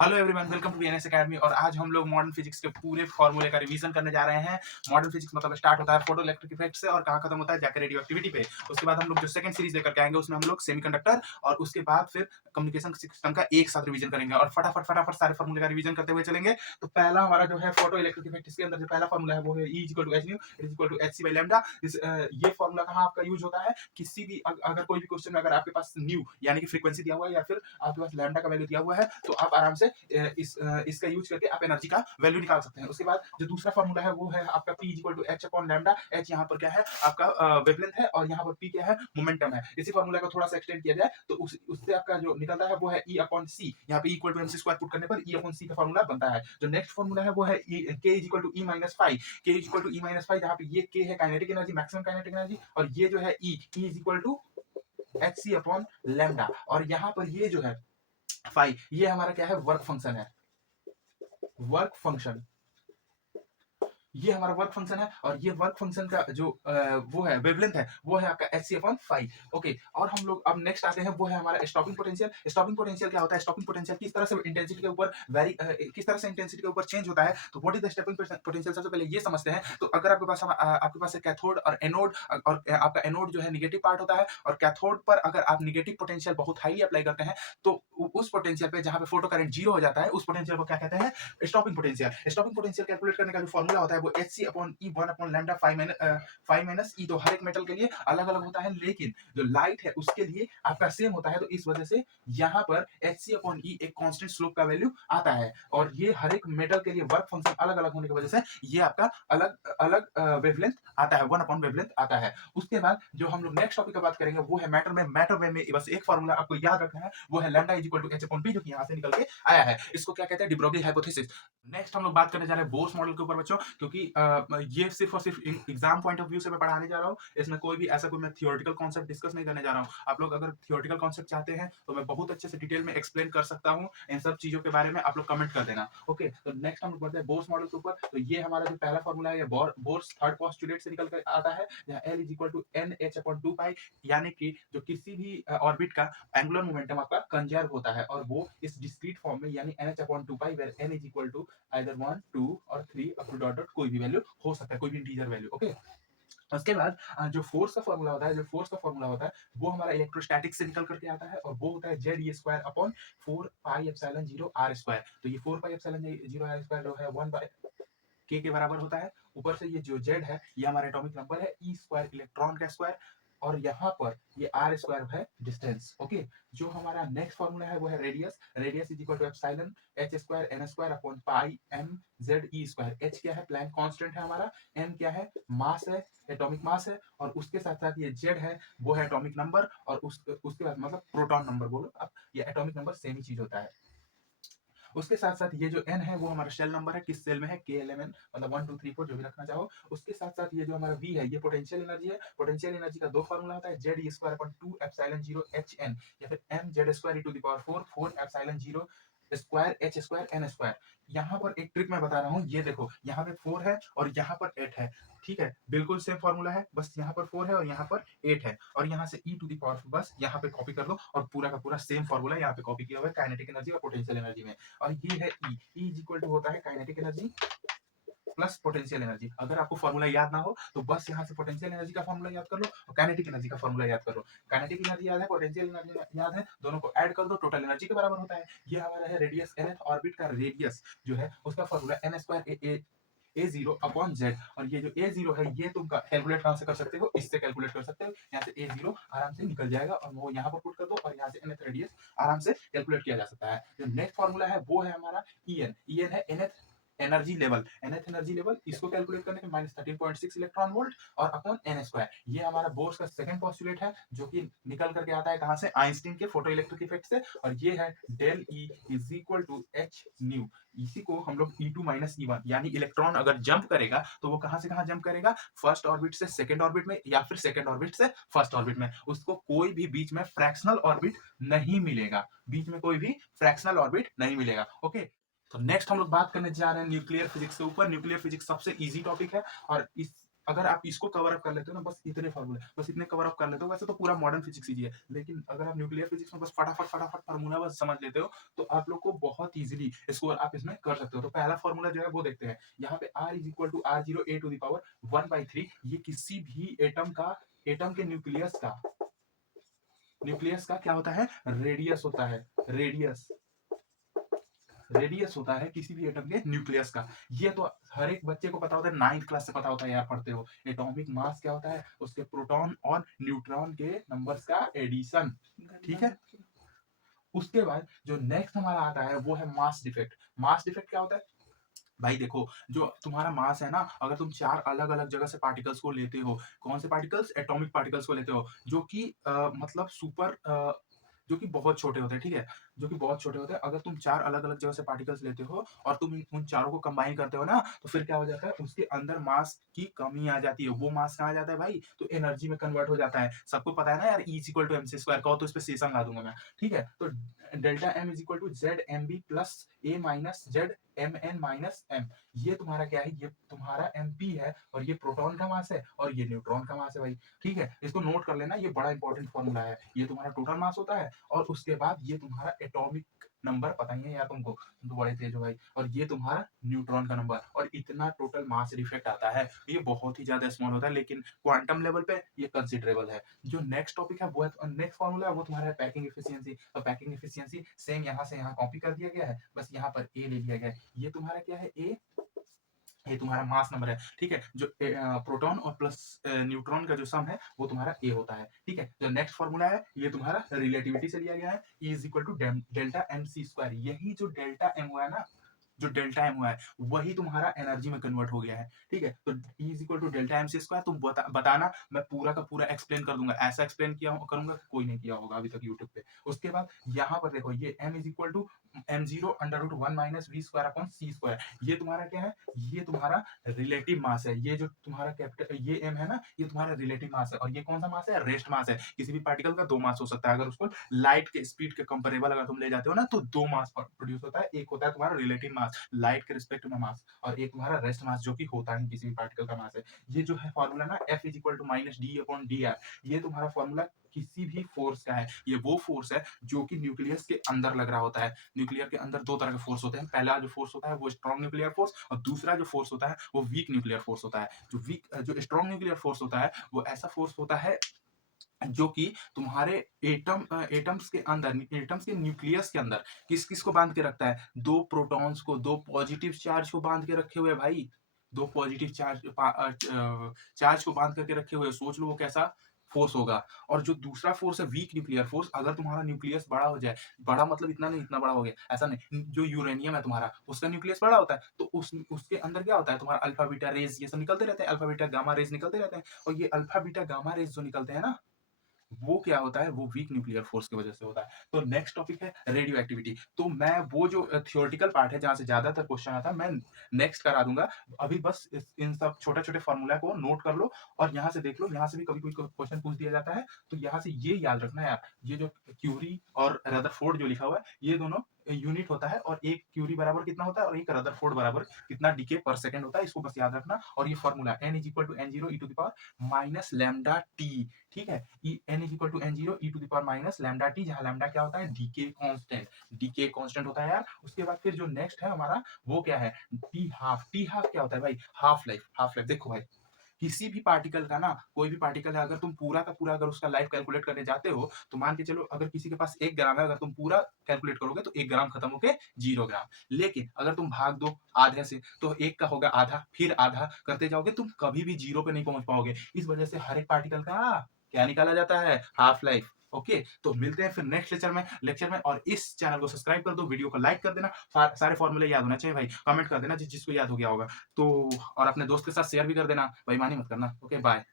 Hello everyone, welcome to BNS academy. और आज हम लोग मॉडर्न फिजिक्स के पूरे फॉर्मूले का रिवीजन करने जा रहे हैं। मॉडर्न फिजिक्स मतलब स्टार्ट होता है फोटो इलेक्ट्रिक इफेक्ट से और कहाँ खत्म होता है जाकर रेडियो एक्टिविटी पे। उसके बाद हम लोग जो सेकंड सीरीज लेकर के आएंगे उसमें हम लोग सेमीकंडक्टर और उसके बाद फिर कम्युनिकेशन सिस्टम का एक साथ रिवीजन करेंगे और फटाफट फटाफट सारे फॉर्मूले का रिवीजन करते हुए चलेंगे। तो पहला हमारा जो है फोटो इलेक्ट्रिक इफेक्ट, इसके अंदर जो पहला फॉर्मूला है वो है E equal to h nu is equal to h c by lambda. ये फॉर्मूला कहाँ आपका यूज होता है? किसी भी अगर कोई भी क्वेश्चन में अगर आपके पास न्यू यानी कि फ्रीक्वेंसी दिया हुआ है या फिर आपके पास लैम्डा का वैल्यू दिया हुआ है तो आप आराम से इसका यूज करके आप एनर्जी का वैल्यू निकाल सकते हैं। उसके बाद जो दूसरा फॉर्मूला है वो है आपका P equal to h upon lambda. H यहाँ पर क्या है आपका वेवलेंथ है और यहाँ पर P क्या है मोमेंटम है। इसी फॉर्मूला को थोड़ा सा एक्सटेंड किया जाए तो उससे आपका जो निकलता है वो है E अपॉन सी। यहाँ पे equal to m c square put करने पर E अपॉन सी का फॉर्मूला बनता है। जो नेक्स्ट फॉर्मूला है वो है K equal to E minus five. K equal to E minus five, जहाँ पे ये K है kinetic energy, maximum kinetic energy, और ये जो है E is equal to h c upon lambda. और यहाँ पर ये जो है फाइव, ये हमारा क्या है वर्क फंक्शन है। वर्क फंक्शन, ये हमारा वर्क फंक्शन है और ये वर्क फंक्शन का जो वो है वेवलेंथ है वो है आपका h c upon five. Okay, और हम लोग अब नेक्स्ट आते हैं वो है हमारा स्टॉपिंग पोटेंशियल। स्टॉपिंग पोटेंशियल क्या होता है? स्टॉपिंग पोटेंशियल किस तरह से इंटेंसिटी के ऊपर वेरी किस तरह से इंटेंसिटी के ऊपर चेंज होता है। तो what is the stopping potential, सबसे पहले ये समझते हैं। तो अगर आपके पास कैथोड और एनोड, और आपका एनोड जो है निगेटिव पार्ट होता है और कैथोड पर अगर आप निगेटिव पोटेंशियल बहुत हाईली अप्लाई करते हैं तो उस पोटेंशियल पे जहां पे फोटो करंट जीरो हो जाता है उस पोटेंशियल को क्या कहते हैं? Stopping potential. Stopping potential calculate करने का जो फॉर्मूला होता है वो h c upon e one upon lambda five minus e. तो हर एक मेटल के लिए अलग अलग होता है, लेकिन जो लाइट है उसके लिए आपका सेम होता है। तो इस वजह से यहाँ पर एच सी अपॉन ई एक कांस्टेंट स्लोप का वैल्यू आता है और ये हर एक मेटल के लिए वर्क फंक्शन अलग अलग होने की वजह से ये आपका अलग अलग वेवलेंथ आता है, वन अपॉन वेवलेंथ आता है। उसके बाद जो हम लोग नेक्स्ट टॉपिक का बात करेंगे वो है मैटर में। मैटर में बस एक फॉर्मूला आपको याद रखना है, वो है lambda is equal to h upon b, जो कि यहाँ से निकल के आया है। इसको क्या कहते हैं? De Broglie hypothesis. नेक्स्ट हम लोग बात करने जा रहे हैं बोर्स मॉडल के ऊपर बच्चों, क्योंकि ये सिर्फ और सिर्फ एग्जाम पॉइंट ऑफ व्यू से मैं पढ़ाने जा रहा हूँ। इसमें कोई भी ऐसा कोई मैं थियोरेटिकल कॉन्सेप्ट डिस्कस नहीं करने जा रहा हूँ। आप लोग अगर थियोरेटिकल कॉन्सेप्ट चाहते हैं तो मैं बहुत अच्छे से डिटेल में एक्सप्लेन कर सकता हूँ। इन सब चीजों के बारे में आप लोग कमेंट कर देना। ओके, तो नेक्स्ट हम लोग बढ़ते हैं बोर्स मॉडल के ऊपर। तो ये हमारा जो पहला फॉर्मूला है ये बोर्स थर्ड पोस्टुलेट से निकल कर आता है, जहाँ L is equal to n h upon two pi, यानी कि जो किसी भी ऑर्बिट का एंगुलर मोमेंटम आपका कंजर्व होता है और वो इस डिस्क्रीट फॉर्म में यानी n h upon two pi, where n is equal to either one two और three up to dot dot कोई भी वैल्यू हो सकता है, कोई भी इंटीजर वैल्यू। ओके, उसके बाद जो फोर्स का फॉर्मूला होता है, जो फोर्स का फॉर्मूला होता है वो हमारा इलेक्ट्रोस्टैटिक से निकल करके आता है और वो होता है Z e square upon four pi epsilon zero r square. तो ये four pi epsilon zero r square जो है वन बाय के बराबर होता है। ऊपर से ये जो जेड है ये हमारा एटॉमिक नंबर है, ई स्क्वायर इलेक्ट्रॉन का स्क्वायर, और यहाँ पर ये आर स्क्वायर है डिस्टेंस। ओके, जो हमारा नेक्स्ट फॉर्मूला है वो है radius. Radius is equal to epsilon h square n square upon pi m Z e square. H क्या है? प्लैंक कांस्टेंट है हमारा। एम क्या है? मास है, एटॉमिक मास है। और उसके साथ साथ ये जेड है वो है एटॉमिक नंबर, और उसके बाद मतलब प्रोटॉन नंबर बोलो आप, ये एटॉमिक नंबर सेम ही चीज होता है। उसके साथ साथ ये जो n है वो हमारा शेल नंबर है, किस सेल में है? K11, मतलब 1 2 3 4 जो भी रखना चाहो। उसके साथ साथ ये जो हमारा v है ये पोटेंशियल एनर्जी है। पोटेंशियल एनर्जी का दो फॉर्मूला होता है, Z e square upon 2 epsilon 0 h n, या फिर m Z square e to the power 4 4 epsilon 0 square h square n square. यहाँ पर एक ट्रिक मैं बता रहा हूँ, ये देखो यहाँ पे 4 है और यहाँ पर 8 है, ठीक है? बिल्कुल सेम फॉर्मूला है, बस यहाँ पर 4 है और यहाँ पर 8 है, और यहाँ से e टू द पावर बस यहाँ पे कॉपी कर दो और पूरा का पूरा सेम फॉर्मूला यहाँ पे कॉपी किया हुआ है काइनेटिक एनर्जी और पोटेंशियल एनर्जी में। और ये है E, E is equal to होता है kinetic energy plus potential energy. अगर आपको फॉर्मूला याद ना हो तो बस यहाँ से पोटेंशियल एनर्जी का फॉर्मूला याद कर लो और काइनेटिक एनर्जी का फॉर्मूला याद कर लो। काइनेटिक एनर्जी याद है, पोटेंशियल एनर्जी याद है, दोनों को ऐड कर दो, टोटल एनर्जी के बराबर होता है। ये हमारा है रेडियस nth ऑर्बिट का रेडियस जो है उसका फॉर्मूला n स्क्वायर ए जीरो अपॉन जेड। और ये जो ए जीरो है ये तुम कैलकुलेट कहां से कर सकते हो? इससे कैलकुलेट कर सकते हो। यहाँ से ए जीरो आराम से निकल जाएगा और वो यहाँ पर पुट कर दो और यहाँ से nth रेडियस आराम से कैलकुलेट किया जा सकता है। जो नेक्स्ट फॉर्मूला है वो है हमारा ई एन है nth energy level. nth energy level इसको कैलकुलेट करने में माइनस 13.6 इलेक्ट्रॉन वोल्ट और अपॉन एन स्क्वायर। ये हमारा बोर्स का सेकंड पोस्टुलेट है जो कि निकल करके आता है कहां से? आइंस्टीन के फोटो इलेक्ट्रिक इफेक्ट से। और ये है del E is equal to h nu. इसी को हम लोग E2 माइनस E1, यानी इलेक्ट्रॉन अगर जंप करेगा तो वो कहां से कहां जंप करेगा? फर्स्ट ऑर्बिट से सेकंड ऑर्बिट में या फिर सेकंड ऑर्बिट से फर्स्ट ऑर्बिट में। उसको कोई भी बीच में फ्रैक्शनल ऑर्बिट नहीं मिलेगा, बीच में कोई भी फ्रैक्शनल ऑर्बिट नहीं मिलेगा। ओके, तो नेक्स्ट हम लोग बात करने जा रहे हैं न्यूक्लियर फिजिक्स के ऊपर। न्यूक्लियर फिजिक्स सबसे इजी टॉपिक है और इस अगर आप इसको कवर अप कर लेते हो ना, बस इतने फार्मूले, बस इतने कवर अप कर लेते हो, वैसे तो पूरा मॉडर्न फिजिक्स इजी है, लेकिन अगर आप न्यूक्लियर फिजिक्स में बस फटाफट फटाफट फार्मूला बस समझ लेते हो, तो आप लोग को बहुत इजीली स्कोर आप इसमें कर सकते हो। तो पहला फार्मूला जो है वो देखते हैं। यहाँ पे r is equal to r0 a to the power 1/3। ये किसी भी एटम के न्यूक्लियस का क्या होता है, रेडियस होता है। रेडियस होता है किसी भी एटम के न्यूक्लियस का। ये तो हर एक बच्चे को पता होता है, 9th क्लास से पता होता है यार, पढ़ते हो। एटॉमिक मास क्या होता है, उसके प्रोटॉन और न्यूट्रॉन के नंबर्स का एडिशन, ठीक है। उसके बाद जो नेक्स्ट हमारा आता है वो है मास डिफेक्ट। मास डिफेक्ट क्या होता है भाई, देखो जो तुम्हारा मास है ना, अगर तुम 4 अलग-अलग जगह से पार्टिकल्स को लेते हो, कौन से पार्टिकल्स? एटॉमिक पार्टिकल्स को लेते हो, जो कि मतलब जो कि बहुत छोटे होते हैं, ठीक है? जो कि बहुत छोटे होते हैं। अगर तुम 4 अलग-अलग जगह से पार्टिकल्स लेते हो और तुम उन चारों को कंबाइन करते हो ना, तो फिर क्या हो जाता है, उसके अंदर मास की कमी आ जाती है। वो मास कहाँ आ जाता है भाई? तो एनर्जी में कन्वर्ट हो जाता है। सबको पता है ना यार, E equal to mc square, कहो तो इस पे सेशन ला दूँगा मैं, ठीक है? तो delta M is equal to Z m b plus a minus Z m n minus m. ये तुम्हारा क्या है, ये तुम्हारा mp है, और ये प्रोटॉन का मास है, और ये न्यूट्रॉन का मास है भाई, ठीक है। इसको नोट कर लेना, ये बड़ा इंपॉर्टेंट फॉर्मूला है। ये तुम्हारा टोटल मास होता है, और उसके बाद ये तुम्हारा एटॉमिक नंबर, पता ही है यार तुमको, तुम तो बड़े तेज हो भाई, और ये तुम्हारा न्यूट्रॉन का नंबर, और इतना टोटल मास डिफेक्ट आता है। ये बहुत ही ज्यादा स्मॉल होता है, लेकिन क्वांटम लेवल पे ये कंसिडरेबल है। जो नेक्स्ट टॉपिक है वो है, नेक्स्ट फॉर्मूला है वो तुम्हारा है पैकिंग एफिशिएंसी। तो पैकिंग एफिशिएंसी सेम यहाँ से यहाँ कॉपी कर दिया गया है, बस यहाँ पर ए ले लिया गया है। ये तुम्हारा क्या है, ए, ये तुम्हारा मास नंबर है, ठीक है। जो प्रोटॉन और प्लस न्यूट्रॉन का जो सम है वो तुम्हारा ए होता है, ठीक है। जो नेक्स्ट फॉर्मूला है ये तुम्हारा रिलेटिविटी से लिया गया है, E is equal to delta m c square. यही जो डेल्टा एम हुआ है ना, जो डेल्टा एम हुआ है, वही तुम्हारा एनर्जी में कन्वर्ट हो गया है, ठीक है। तो E is equal to delta m c square. तुम बताना, मैं पूरा का पूरा एक्सप्लेन कर दूंगा। ऐसा एक्सप्लेन किया करूंगा कोई नहीं किया होगा अभी तक यूट्यूब पे। उसके बाद यहाँ पर देखो, ये m is equal to m0 under root 1 minus v square upon c square. ये तुम्हारा क्या है, ये तुम्हारा रिलेटिव मास है। ये जो तुम्हारा कैपिटल ये m है ना, ये तुम्हारा रिलेटिव मास है, और ये कौन सा मास है, रेस्ट मास है। किसी भी पार्टिकल का 2 मास हो सकता है। अगर उसको लाइट के स्पीड के कंपेरेबल अगर तुम ले जाते हो ना, तो 2 मास प्रोड्यूस होता है। एक होता है तुम्हारा रिलेटिव मास, लाइट के रिस्पेक्ट में मास, और एक तुम्हारा रेस्ट मास, जो कि होता है किसी भी पार्टिकल का मास है। ये जो है फॉर्मूला ना, F is equal to minus d upon d r, ये तुम्हारा फॉर्मूला किसी भी फोर्स का है। ये वो फोर्स है जो कि न्यूक्लियस के अंदर लग रहा होता है। न्यूक्लियर के अंदर 2 तरह के फोर्स होते हैं। पहला जो फोर्स होता है वो स्ट्रॉन्ग न्यूक्लियर फोर्स, और दूसरा जो फोर्स होता है वो वीक न्यूक्लियर फोर्स होता है। जो स्ट्रॉन्ग न्यूक्लियर फोर्स होता है वो ऐसा फोर्स होता है जो कि तुम्हारे एटम्स के न्यूक्लियस के अंदर किस किस को बांध के रखता है, 2 प्रोटॉन्स को, 2 पॉजिटिव चार्ज को बांध के रखे हुए भाई। 2 पॉजिटिव चार्ज को बांध करके रखे हुए, सोच लो वो कैसा फोर्स होगा। और जो दूसरा फोर्स है वीक न्यूक्लियर फोर्स, अगर तुम्हारा न्यूक्लियस बड़ा हो जाए, बड़ा मतलब इतना नहीं, इतना बड़ा हो गया ऐसा नहीं, जो यूरेनियम है तुम्हारा, उसका न्यूक्लियस बड़ा होता है, तो उसके अंदर क्या होता है, तुम्हारा अल्फा बीटा रेज ये सब निकलते रहते हैं, अल्फा बीटा गामा रेज निकलते रहते हैं। और ये अल्फा बीटा गामा रेज जो निकलते हैं ना, वो क्या होता है, वो वीक न्यूक्लियर फोर्स की वजह से होता है। तो नेक्स्ट टॉपिक है रेडियो एक्टिविटी। तो मैं वो जो थियोरेटिकल पार्ट है जहां से ज्यादातर क्वेश्चन आता है, मैं नेक्स्ट करा दूंगा। अभी बस इन सब छोटे छोटे फॉर्मूला को नोट कर लो, और यहाँ से देख लो, यहाँ से भी कभी कोई क्वेश्चन पूछ दिया जाता है, तो यहाँ से ये याद रखना है यार, ये जो क्यूरी और रदरफोर्ड जो लिखा हुआ है, ये दोनों यूनिट होता है, और एक क्यूरी बराबर कितना होता है, और एक रदरफोर्ड बराबर कितना डीके पर सेकंड होता है। इसको बस याद रखना। और ये formula n is equal to n0 e to the power minus lambda t, ठीक है। n is equal to n0 e to the power minus lambda t, जहां लैम्डा क्या होता है, डीके कांस्टेंट होता है यार। उसके बाद फिर जो नेक्स्ट है हमारा वो क्या है, टी हाफ क्या होता है भाई, हाफ लाइफ देखो भाई, किसी भी पार्टिकल का ना, कोई भी पार्टिकल है, अगर तुम पूरा का पूरा अगर उसका लाइफ कैलकुलेट करने जाते हो, तो मान के चलो अगर किसी के पास 1 ग्राम है, अगर तुम पूरा कैलकुलेट करोगे तो 1 ग्राम खत्म होके 0 ग्राम। लेकिन अगर तुम भाग दो आधे से, तो एक का होगा आधा, फिर आधा करते जाओगे, तुम कभी भी 0 पे नहीं पहुंच पाओगे। इस वजह से हर एक पार्टिकल का क्या निकाला जाता है, हाफ लाइफ। ओके, तो मिलते हैं फिर नेक्स्ट लेक्चर में। और इस चैनल को सब्सक्राइब कर दो, वीडियो को लाइक कर देना, सारे फॉर्मूले याद होना चाहिए भाई, कमेंट कर देना जिसको याद हो गया होगा तो, और अपने दोस्त के साथ शेयर भी कर देना, बेईमानी मत करना। Okay bye.